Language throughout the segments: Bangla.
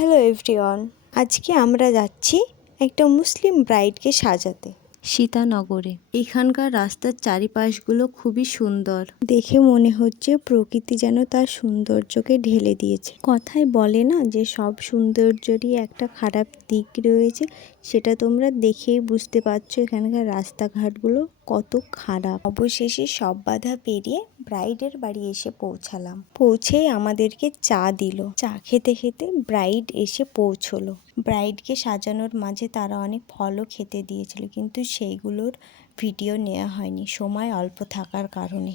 হ্যালো এভরিওয়ান, আজকে আমরা যাচ্ছি একটা মুসলিম ব্রাইডকে সাজাতে সীতানগরে। এখানকার রাস্তার চারিপাশগুলো খুবই সুন্দর, দেখে মনে হচ্ছে প্রকৃতি যেন তার সৌন্দর্যকে ঢেলে দিয়েছে। কথায় বলে না যে সব সৌন্দর্যেরই একটা খারাপ দিক রয়েছে, সেটা তোমরা দেখেই বুঝতে পারছো এখানকার রাস্তাঘাটগুলো কত খারাপ। অবশেষে সব বাধা পেরিয়ে ব্রাইডের বাড়ি এসে পৌঁছালাম। পৌঁছেই আমাদেরকে চা দিল। চা খেতে খেতে ব্রাইড এসে পৌঁছলো। ব্রাইডকে সাজানোর মাঝে তারা অনেক ফলও খেতে দিয়েছিল, কিন্তু সেইগুলোর ভিডিও নেওয়া হয়নি, সময় অল্প থাকার কারণে।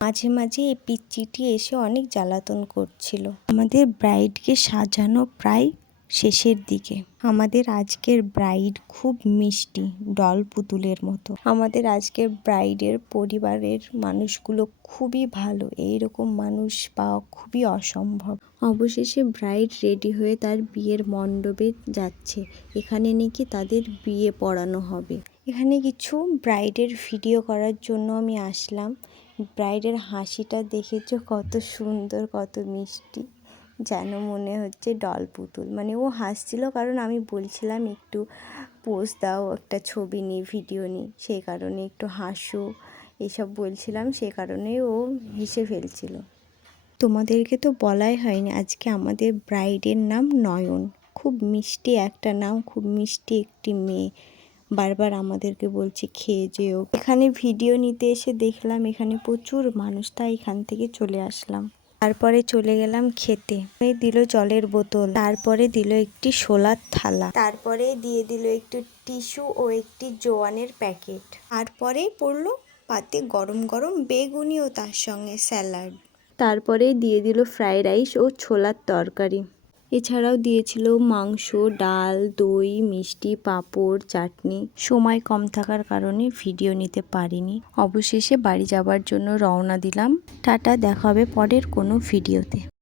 মাঝে মাঝে এই পিচ্চিটি এসে অনেক জ্বালাতন করছিল। আমাদের ব্রাইডকে সাজানো প্রায় শেষের দিকে। আমাদের আজকের ব্রাইড খুব মিষ্টি, ডল পুতুলের মতো। আমাদের আজকের ব্রাইডের পরিবারের মানুষগুলো খুবই ভালো, এইরকম মানুষ পাওয়া খুবই অসম্ভব। অবশেষে ব্রাইড রেডি হয়ে তার বিয়ের মণ্ডপে যাচ্ছে। এখানে নাকি তাদের বিয়ে পড়ানো হবে। এখানে কিছু ব্রাইডের ভিডিও করার জন্য আমি আসলাম। ব্রাইডের হাসিটা দেখেছো কত সুন্দর, কত মিষ্টি, যেন মনে হচ্ছে ডল পুতুল। মানে ও হাসছিল কারণ আমি বলছিলাম একটু পোজ দাও, একটা ছবি নিই, ভিডিও নিই, সেই কারণে একটু হাসো এসব বলছিলাম, সেই কারণে ও হেসে ফেলছিল। তোমাদেরকে তো বলাই হয়নি, আজকে আমাদের ব্রাইডের নাম নয়ন। খুব মিষ্টি একটা নাম, খুব মিষ্টি একটি মেয়ে। বারবার আমাদেরকে বলছে খেয়ে যেও। এখানে ভিডিও নিতে এসে দেখলাম এখানে প্রচুর মানুষ, তাই এখান থেকে চলে আসলাম। তারপরে চলে গেলাম খেতে। দিল জলের বোতল, তারপরে দিল একটি শোলার থালা, তারপরে দিয়ে দিল একটু টিস্যু ও একটি জোয়ানের প্যাকেট। তারপরে পড়লো পাতে গরম গরম বেগুনি ও তার সঙ্গে স্যালাড। তারপরে দিয়ে দিল ফ্রাইড রাইস ও ছোলার তরকারি। এছাড়াও দিয়েছিল মাংস, ডাল, দই, মিষ্টি, পাঁপড়, চাটনি। সময় কম থাকার কারণে ভিডিও নিতে পারিনি। অবশেষে বাড়ি যাবার জন্য রওনা দিলাম। টাটা, দেখা হবে পরের কোনো ভিডিওতে।